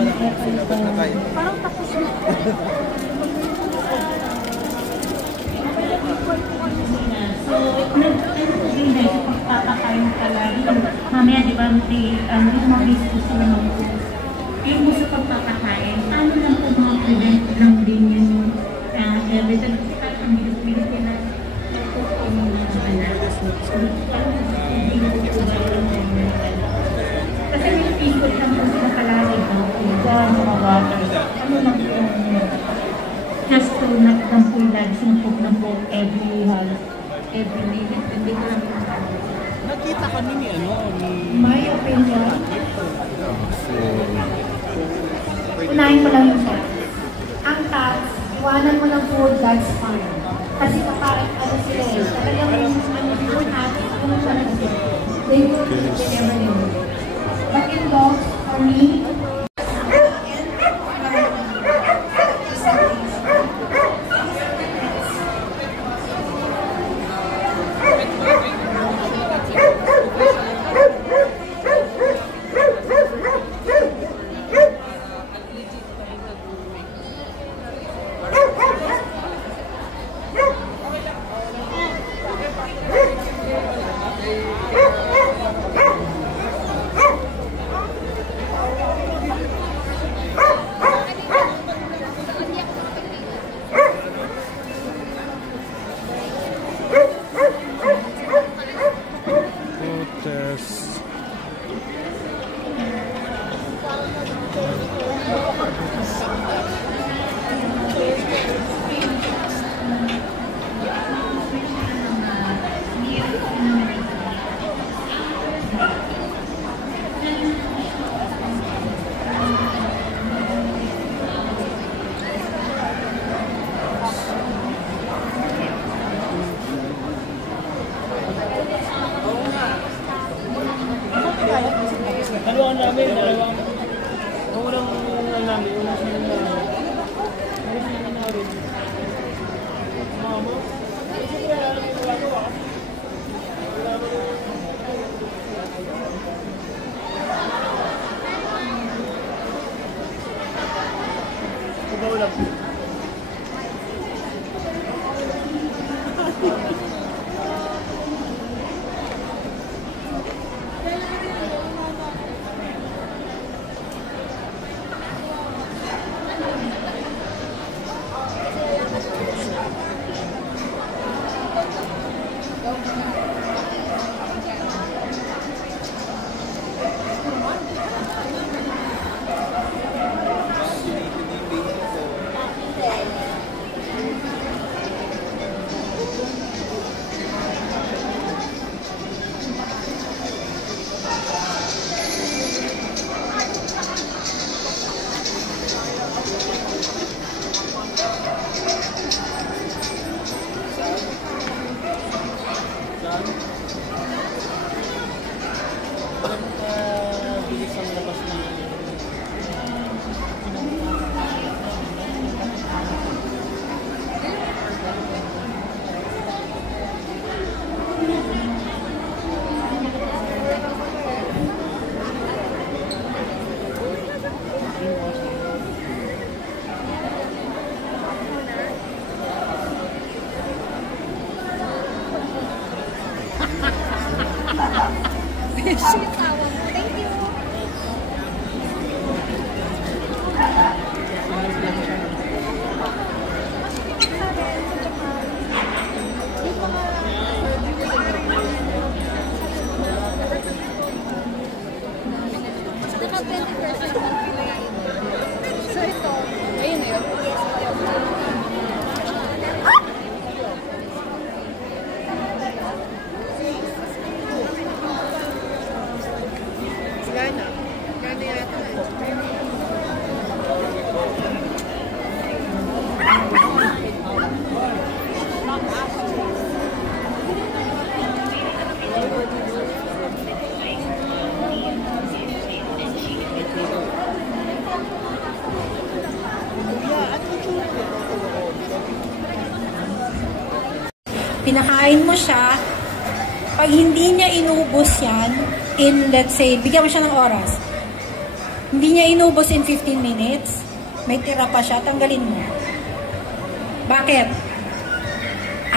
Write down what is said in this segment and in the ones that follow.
Parang tapos na. So, nag-sabihin na yung pagpapakain pala. Mamaya, di ba, yung mga business sila mag-post. Yung mo sa pagpapakain, paano lang po mga prevent lang din yung everything? Kasi parang ang bilis-bilis nila yung mga anak. Kasi may people lang po sila palagi po. Mga water. Ano lang po just to not lang po lagi sinumpog ng po every minute. Hindi ko lang po. Nakita kami ni My opinion. Unahin mo lang yung tax. Ang tax, iwanan mo ng food, that's fine. Kasi kapag sila talagang food natin, siya na sila. They will eat whenever they want. But in dogs, for me, pinakain mo siya, pag hindi niya inubos yan, in let's say, bigyan mo siya ng oras, Hindi niya inubos in 15 minutes. May tira pa siya. Tanggalin mo. Bakit?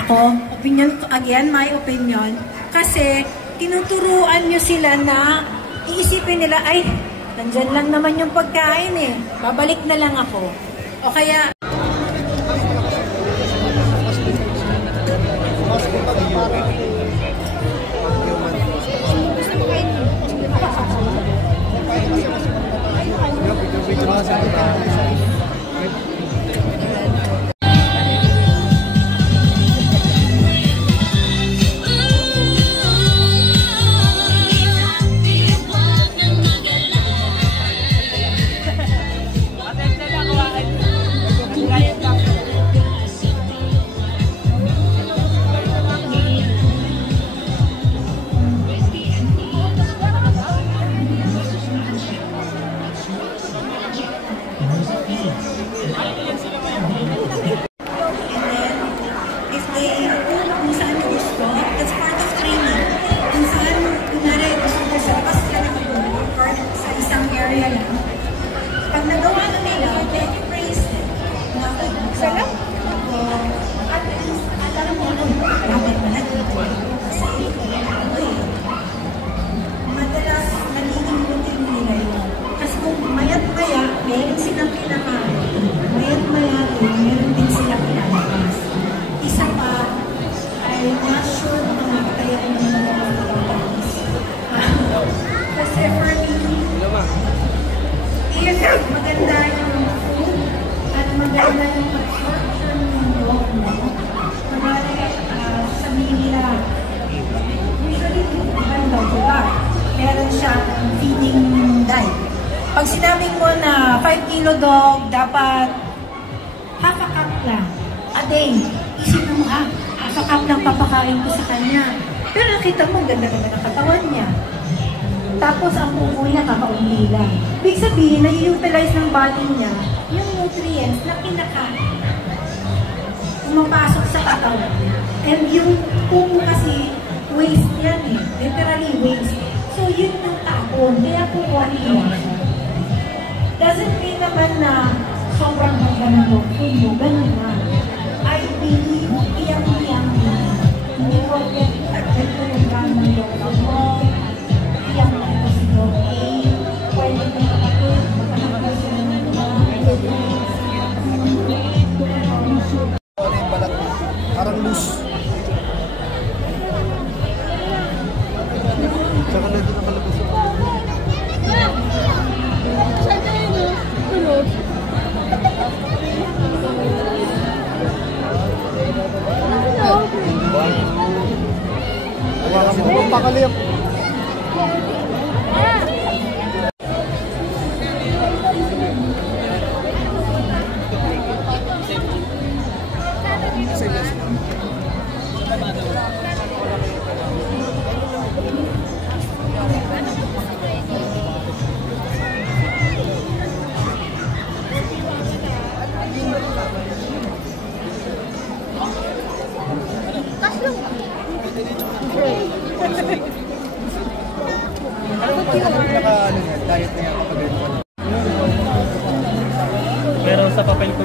Ako, opinion, again, my opinion. Kasi, tinuturuan nyo sila na iisipin nila, ay, nandyan lang naman yung pagkain eh. Babalik na lang ako. O kaya, pag nagawa na nila, then you praise them. Sarap. At alam mo, dapat na dito. Kasi, madalas nagiging routine nila yun. Kasi kung mayat-maya, meron silang kinakain. Mayat-maya, meron din silang kinakain. Isa pa, I'm not sure kung nakatayan ng mga pagkakas. Kasi for me, if maganda yung food at maganda yung absorption ng loob mo, sabihin nila, usually, maganda, diba? Meron siya feeding diet. Pag sinabi mo na 5 kilo dog, dapat half a cup lang a day. Isip mo, half a cup lang papakain ko sa kanya. Pero nakita mo, ganda-ganda ng katawan niya. Tapos ang pupo niya kakaunti lang. Ibig sabihin, na-utilize ng body niya yung nutrients na kinakain. Pumapasok sa katawan. And yung pupo kasi waste yan eh. Literally waste. So yun yung tapon. Kaya kukuha niya. Doesn't mean naman na sobrang hangga na po. Hindi mo, ganun na. I believe, iyang-iyang na. Hindi ko ito yung gamang doktor mo. Parang loose. Tsaka na doon nakalabas yung pakalip. Meron sa papel ko